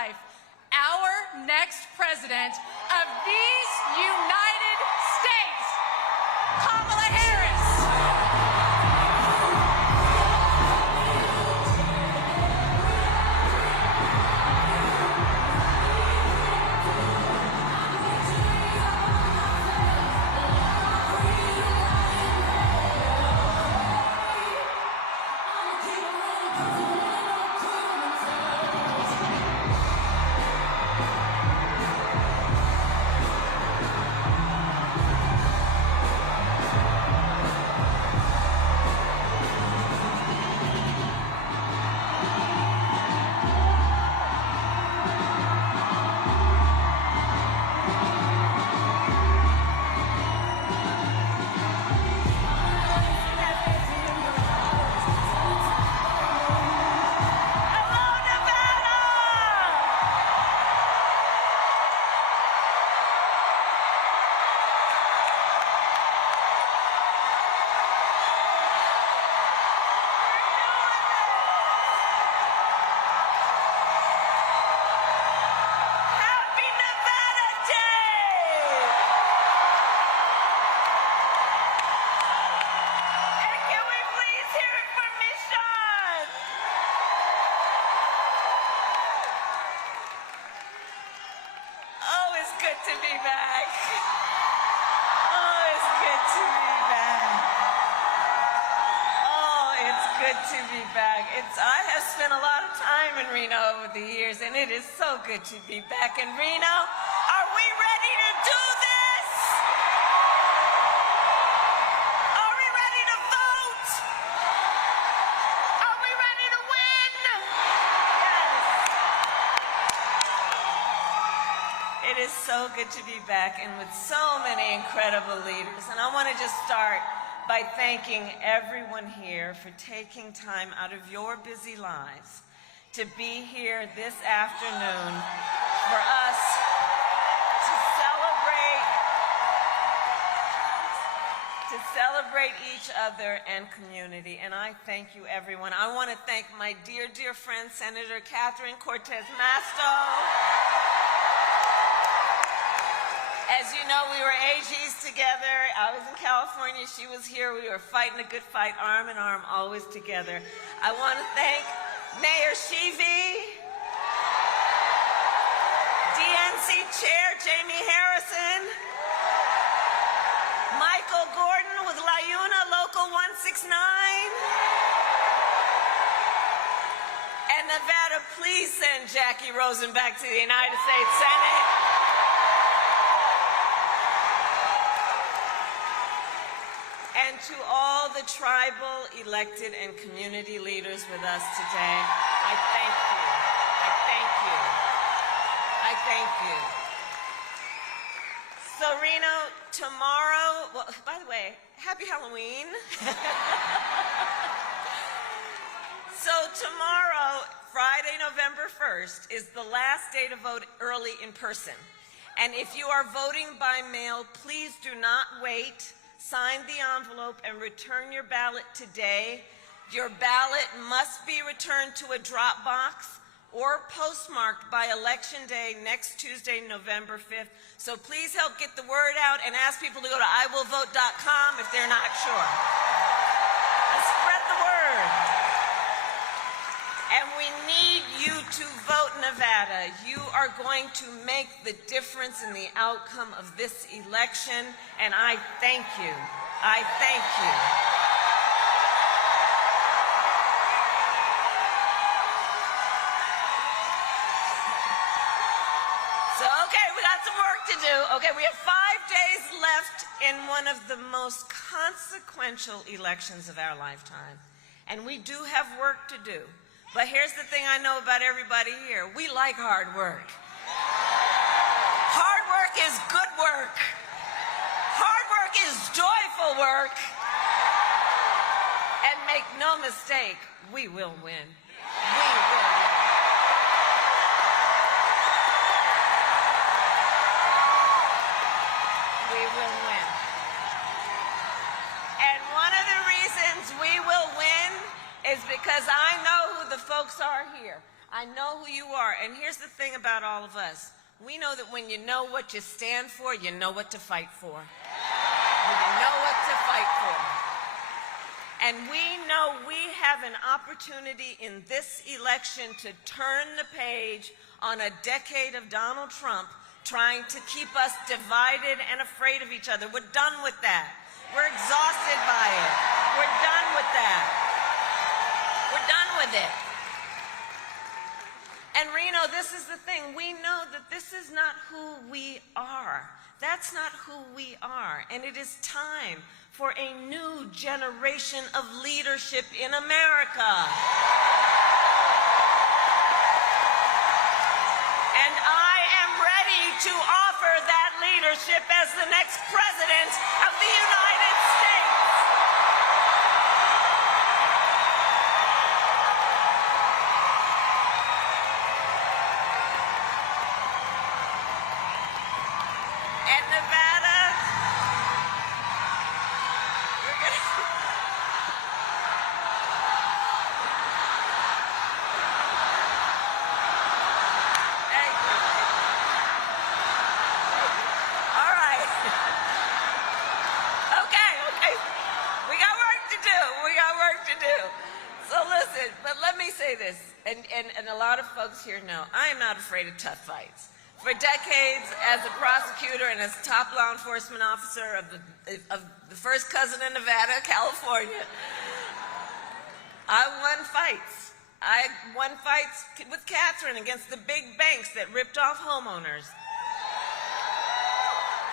life, our next president of these United States, Kamala Harris. To be back. Oh, it's good to be back. Oh, it's good to be back. I have spent a lot of time in Reno over the years, and it is so good to be back in Reno. Are we ready to do this? Are we ready to vote? Are we ready to win? Yes. It is so good to be back and with so many incredible leaders. And I want to just start by thanking everyone here for taking time out of your busy lives to be here this afternoon for us to celebrate each other and community. And I thank you, everyone. I want to thank my dear, dear friend, Senator Catherine Cortez Masto. As you know, we were AGs together. I was in California, she was here. We were fighting a good fight, arm in arm, always together. I want to thank Mayor Shivi, DNC Chair Jamie Harrison, Michael Gordon with La Una Local 169, and Nevada, please send Jackie Rosen back to the United States Senate. And to all the tribal, elected, and community leaders with us today, I thank you. I thank you. I thank you. So Reno, tomorrow, well, by the way, happy Halloween. So tomorrow, Friday, November 1st, is the last day to vote early in person. And if you are voting by mail, please do not wait. Sign the envelope and return your ballot today. Your ballot must be returned to a drop box or postmarked by Election Day next Tuesday, November 5th. So please help get the word out and ask people to go to iwillvote.com if they're not sure. Let's spread the word. And we need you to vote Nevada. You are going to make the difference in the outcome of this election, and I thank you. I thank you. So, okay, we got some work to do. Okay, we have 5 days left in one of the most consequential elections of our lifetime, and we do have work to do. But here's the thing I know about everybody here. We like hard work. Hard work is good work. Hard work is joyful work. And make no mistake, we will win. We will win. We will win. And one of the reasons we will win is because I know who the folks are here. I I know who you are, and here's the thing about all of us. We know that when you know what you stand for, you know what to fight for. When you know what to fight for. And we know we have an opportunity in this election to turn the page on a decade of Donald Trump trying to keep us divided and afraid of each other. We're done with that. We're exhausted by it. We're done with that. We're done with it. And Reno, this is the thing. We know that this is not who we are. That's not who we are. And it is time for a new generation of leadership in America. And I am ready to offer that leadership as the next president of the United States. And Nevada, we're going to... All right. Okay. We got work to do. So listen, but let me say this, and a lot of folks here know, I am not afraid of tough fights. For decades, as a prosecutor and as top law enforcement officer of the first cousin of Nevada, California, I won fights. I won fights with Catherine against the big banks that ripped off homeowners,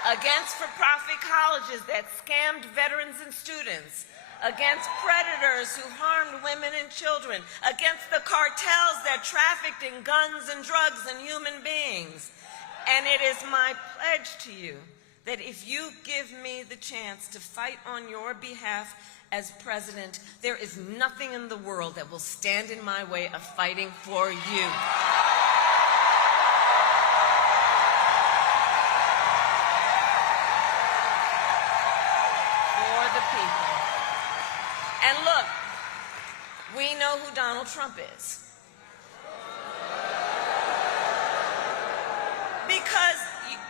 against for-profit colleges that scammed veterans and students, against predators who harmed women and children, against the cartels that trafficked in guns and drugs and human beings. And it is my pledge to you that if you give me the chance to fight on your behalf as president, there is nothing in the world that will stand in my way of fighting for you. For the people. And look, we know who Donald Trump is. Because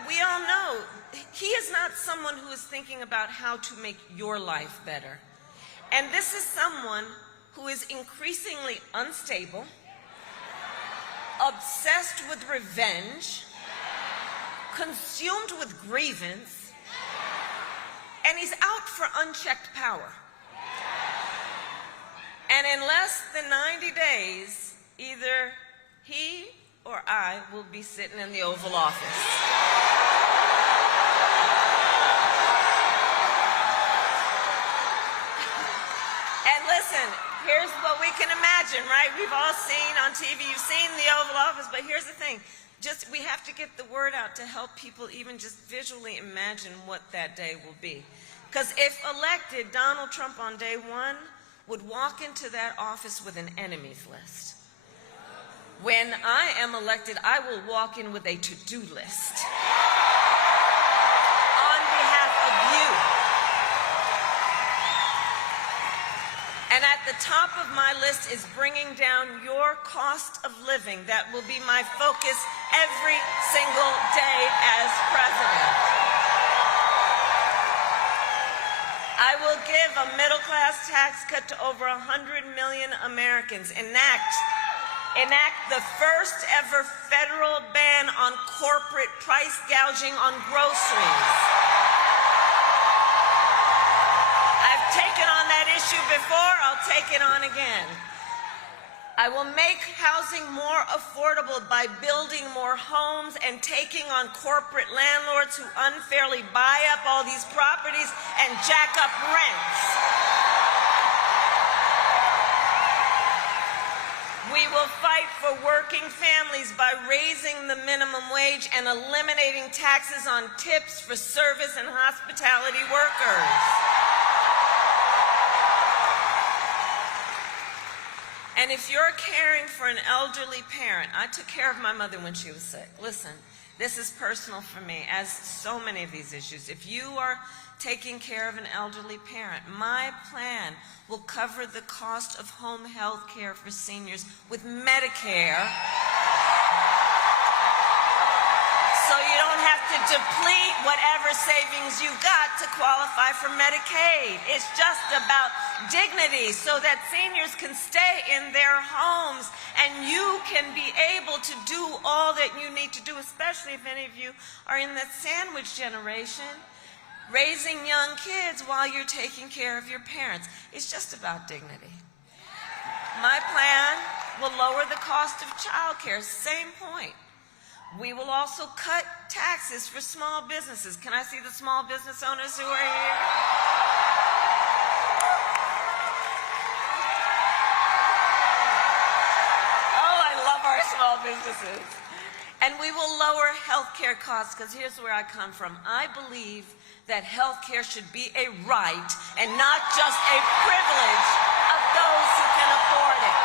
we all know he is not someone who is thinking about how to make your life better. And this is someone who is increasingly unstable, obsessed with revenge, consumed with grievance, and he's out for unchecked power. And in less than 90 days, either he or I will be sitting in the Oval Office. And listen, here's what we can imagine, right? We've all seen on TV, you've seen the Oval Office, but here's the thing. We have to get the word out to help people even just visually imagine what that day will be. Because if elected, Donald Trump on day one would walk into that office with an enemies list. When I am elected, I will walk in with a to-do list on behalf of you. And at the top of my list is bringing down your cost of living. That will be my focus every single day as president. I will give a middle-class tax cut to over 100 million Americans, enact the first ever federal ban on corporate price gouging on groceries. I've taken on that issue before, I'll take it on again. I will make housing more affordable by building more homes and taking on corporate landlords who unfairly buy up all these properties and jack up rents. We will fight for working families by raising the minimum wage and eliminating taxes on tips for service and hospitality workers. And if you're caring for an elderly parent, I took care of my mother when she was sick. Listen, This is personal for me, as so many of these issues. If you are taking care of an elderly parent, my plan will cover the cost of home health care for seniors with Medicare, so you don't have to deplete whatever savings you've got to qualify for Medicaid. It's just about dignity so that seniors can stay in their homes and you can be able to do all that you need to do, especially if any of you are in that sandwich generation, raising young kids while you're taking care of your parents. It's just about dignity. My plan will lower the cost of childcare, same point. We will also cut taxes for small businesses. Can I see the small business owners who are here? Oh, I love our small businesses. And we will lower health care costs, because here's where I come from. I believe that health care should be a right and not just a privilege of those who can afford it.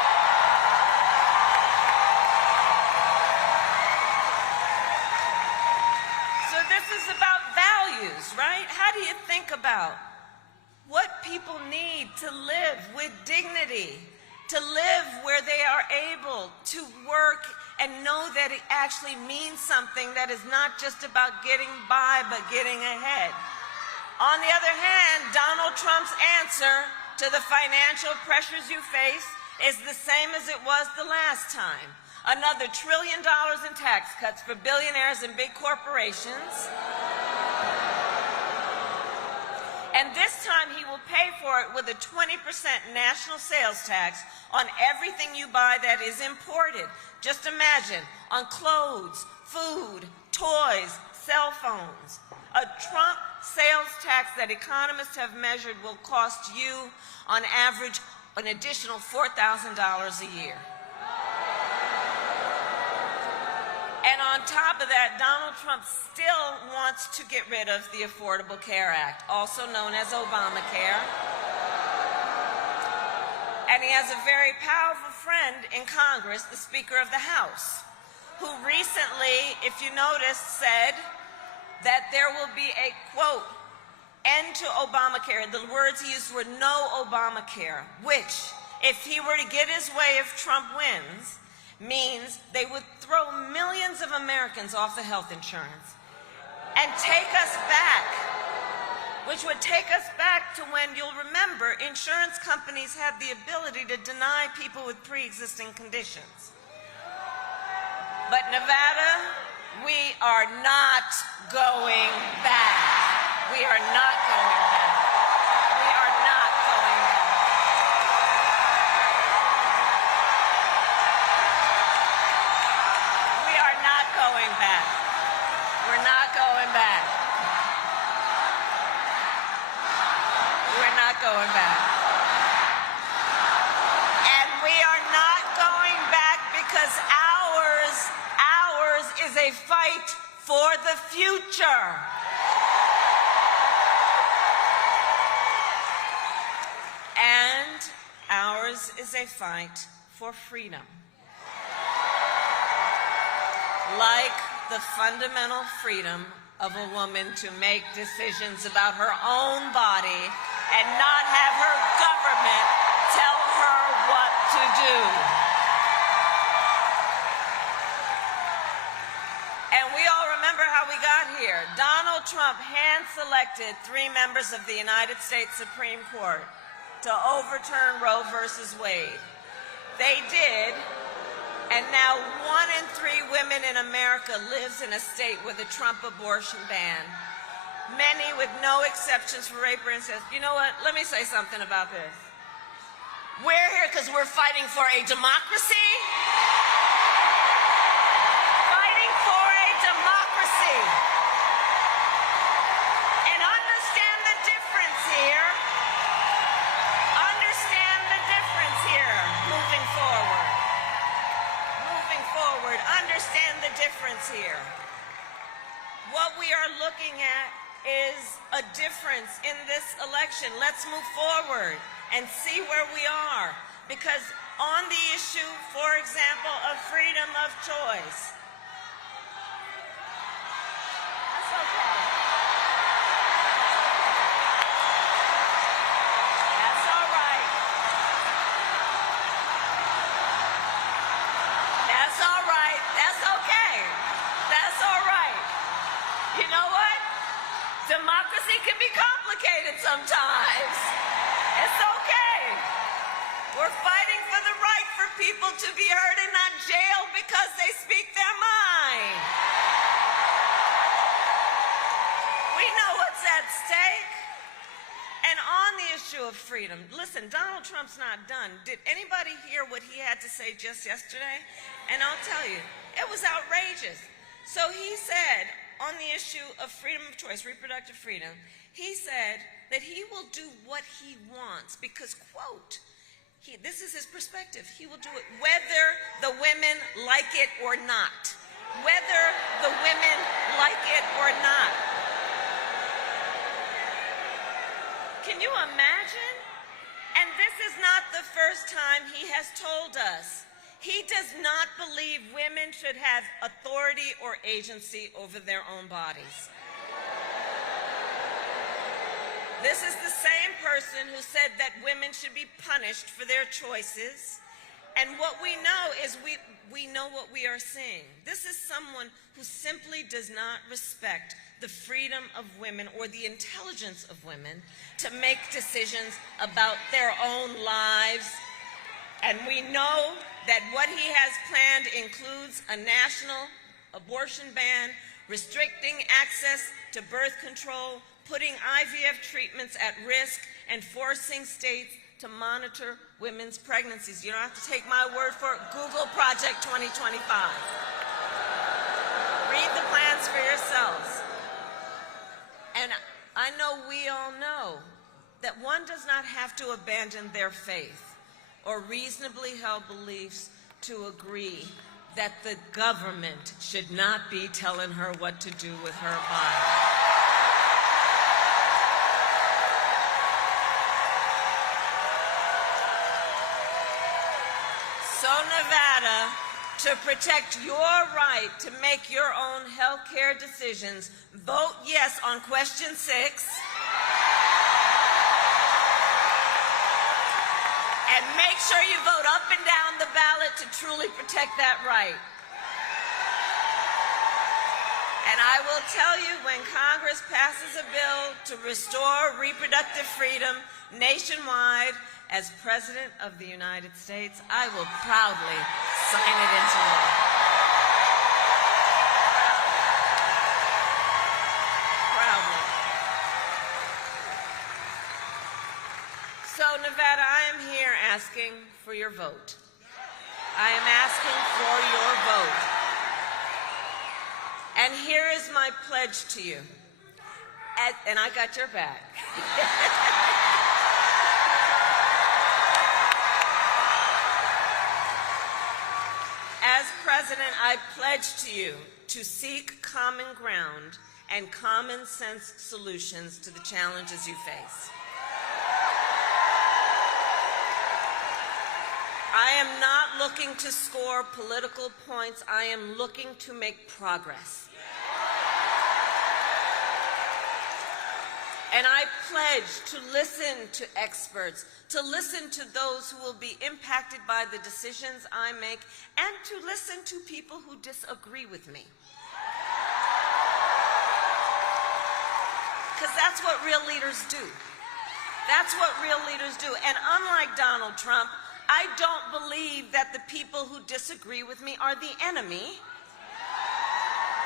So this is about values, right? How do you think about what people need to live with dignity, to live where they are able to work and know that it actually means something, that is not just about getting by but getting ahead? On the other hand, Donald Trump's answer to the financial pressures you face is the same as it was the last time. Another $1 trillion in tax cuts for billionaires and big corporations. And this time he will pay for it with a 20% national sales tax on everything you buy that is imported. Just imagine, on clothes, food, toys, cell phones. A Trump sales tax that economists have measured will cost you, on average, an additional $4,000 a year. And on top of that, Donald Trump still wants to get rid of the Affordable Care Act, also known as Obamacare. And he has a very powerful friend in Congress, the Speaker of the House, who recently, if you noticed, said that there will be a, quote, end to Obamacare. The words he used were no Obamacare, which, if he were to get his way, if Trump wins, means they would throw millions of Americans off of health insurance and take us back, which would take us back to when, you'll remember, insurance companies had the ability to deny people with pre-existing conditions. But Nevada, we are not going back. We are not going back. We are not going back. We are not going back. We're not going back. We're not going back. And we are not going back because ours is a fight for the future. And ours is a fight for freedom. Like the fundamental freedom of a woman to make decisions about her own body and not have her government tell her what to do. And we all remember how we got here. Donald Trump hand-selected 3 members of the United States Supreme Court to overturn Roe versus Wade. They did, and now 1 in 3 women in America lives in a state with a Trump abortion ban. Many with no exceptions for rape or incest. You know what? Let me say something about this. We're here because we're fighting for a democracy. Fighting for a democracy. And understand the difference here. Understand the difference here. Moving forward. Moving forward. Understand the difference here. What we are looking at is a difference in this election. Let's move forward and see where we are. Because on the issue, for example, of freedom of choice, democracy can be complicated sometimes. It's okay. We're fighting for the right for people to be heard and not jailed because they speak their mind. We know what's at stake. And on the issue of freedom, listen, Donald Trump's not done. Did anybody hear what he had to say just yesterday? And I'll tell you, it was outrageous. So he said, on the issue of freedom of choice, reproductive freedom, he said that he will do what he wants because, quote, this is his perspective, he will do it whether the women like it or not. Whether the women like it or not. Can you imagine? And this is not the first time he has told us. He does not believe women should have authority or agency over their own bodies. This is the same person who said that women should be punished for their choices. And what we know is we know what we are seeing. This is someone who simply does not respect the freedom of women or the intelligence of women to make decisions about their own lives. And we know that what he has planned includes a national abortion ban, restricting access to birth control, putting IVF treatments at risk, and forcing states to monitor women's pregnancies. You don't have to take my word for it. Google Project 2025. Read the plans for yourselves. And I know we all know that one does not have to abandon their faith or reasonably held beliefs to agree that the government should not be telling her what to do with her body. So Nevada, to protect your right to make your own health care decisions, vote yes on question 6. And make sure you vote up and down the ballot to truly protect that right. And I will tell you, when Congress passes a bill to restore reproductive freedom nationwide, as President of the United States, I will proudly sign it into law. Proudly. So, Nevada, I am here asking for your vote. I am asking for your vote. And here is my pledge to you. And I got your back. As President, I pledge to you to seek common ground and common sense solutions to the challenges you face. I am not looking to score political points. I am looking to make progress. And I pledge to listen to experts, to listen to those who will be impacted by the decisions I make, and to listen to people who disagree with me. Because that's what real leaders do. That's what real leaders do. And unlike Donald Trump, I don't believe that the people who disagree with me are the enemy.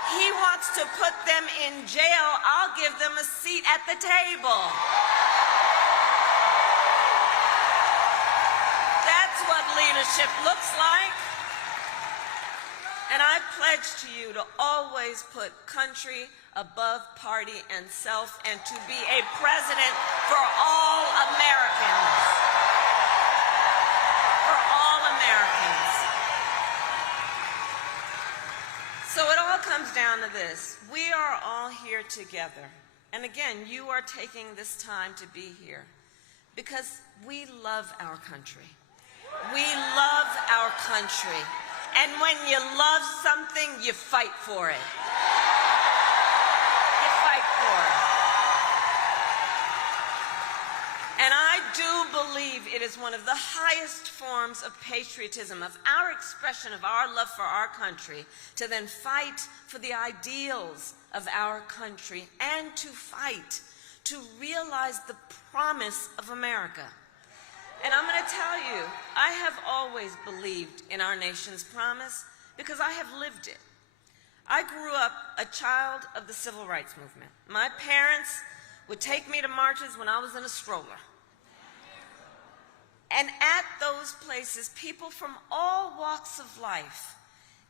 He wants to put them in jail. I'll give them a seat at the table. That's what leadership looks like. And I pledge to you to always put country above party and self, and to be a president for all Americans. For all Americans. So it all comes down to this. We are all here together. And again, you are taking this time to be here because we love our country. We love our country. And when you love something, you fight for it. You fight for it. And I do believe it is one of the highest forms of patriotism, of our expression of our love for our country, to then fight for the ideals of our country and to fight to realize the promise of America. And I'm going to tell you, I have always believed in our nation's promise because I have lived it. I grew up a child of the civil rights movement. My parents would take me to marches when I was in a stroller. And at those places, people from all walks of life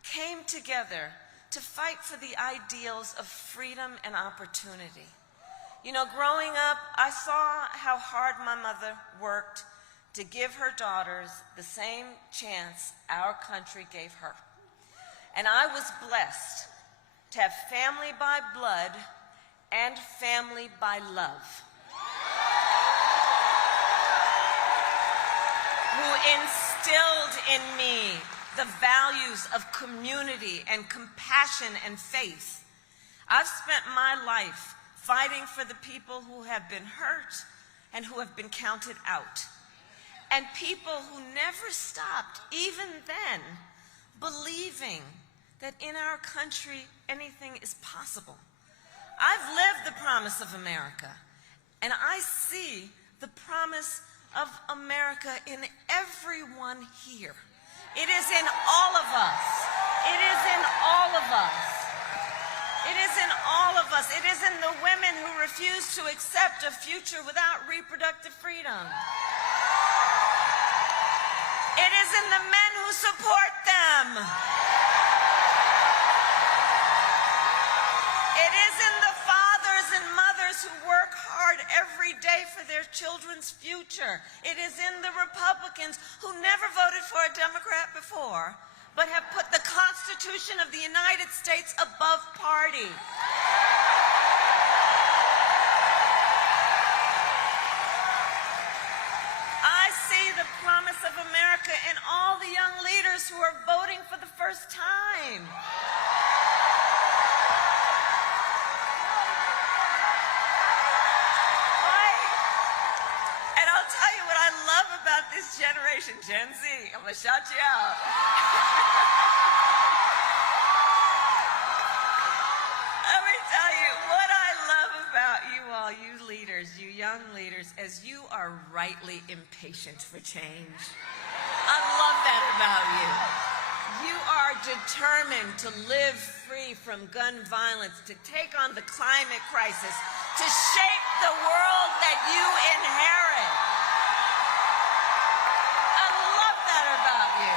came together to fight for the ideals of freedom and opportunity. You know, growing up, I saw how hard my mother worked to give her daughters the same chance our country gave her. And I was blessed to have family by blood and family by love, who instilled in me the values of community and compassion and faith. I've spent my life fighting for the people who have been hurt and who have been counted out, and people who never stopped, even then, believing that in our country anything is possible. I've lived the promise of America, and I see the promise of America in everyone here. It is in all of us. It is in all of us. It is in all of us. It is in the women who refuse to accept a future without reproductive freedom. It is in the men who support them. It is in the fathers and mothers who work hard every day for their children's future. It is in the Republicans who never voted for a Democrat before, but have put the Constitution of the United States above party. I see the promise of America in all the young leaders who are voting for the first time. And I'll tell you what I love about this generation, Gen Z. I'm going to shout you out. Let me tell you what I love about you all, you leaders, you young leaders, as you are rightly impatient for change. I love that about you. You are determined to live free from gun violence, to take on the climate crisis, to shape the world that you inherit. I love that about you.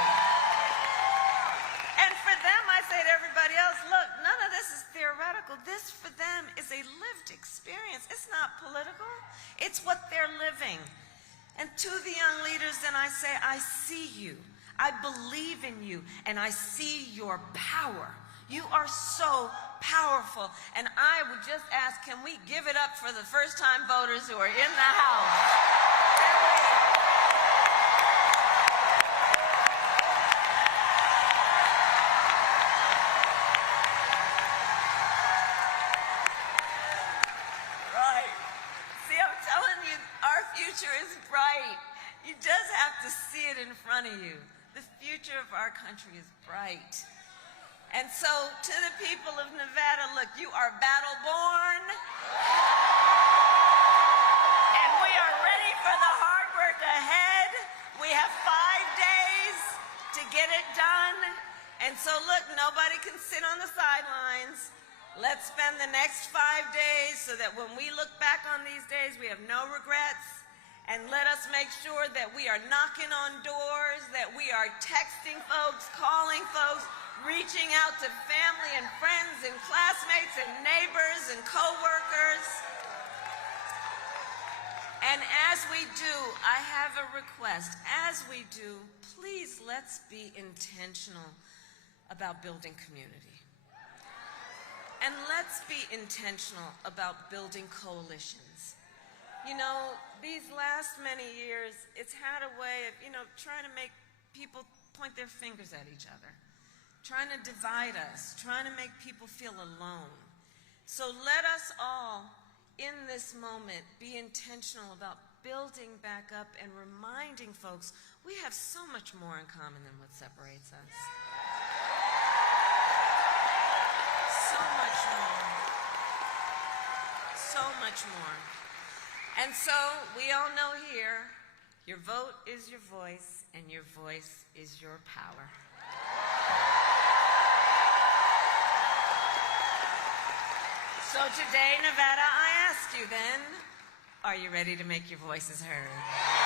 And for them, I say to everybody else, look, none of this is theoretical. This, for them, is a lived experience. It's not political. It's what they're living. And to the young leaders, then I say, I see you. I believe in you, and I see your power. You are so powerful. And I would just ask, can we give it up for the first-time voters who are in the House? Right. See, I'm telling you, our future is bright. You just have to see it in front of you. The future of our country is bright. And so, to the people of Nevada, look, you are battle-born. And we are ready for the hard work ahead. We have 5 days to get it done. And so, look, nobody can sit on the sidelines. Let's spend the next 5 days so that when we look back on these days, we have no regrets. And let us make sure that we are knocking on doors, that we are texting folks, calling folks, reaching out to family and friends and classmates and neighbors and coworkers. And as we do, I have a request. As we do, please let's be intentional about building community. And let's be intentional about building coalitions. You know, these last many years, it's had a way of, trying to make people point their fingers at each other, trying to divide us, trying to make people feel alone. So let us all, in this moment, be intentional about building back up and reminding folks we have so much more in common than what separates us. So much more. So much more. And so we all know here, your vote is your voice, and your voice is your power. So today, Nevada, I ask you then, are you ready to make your voices heard?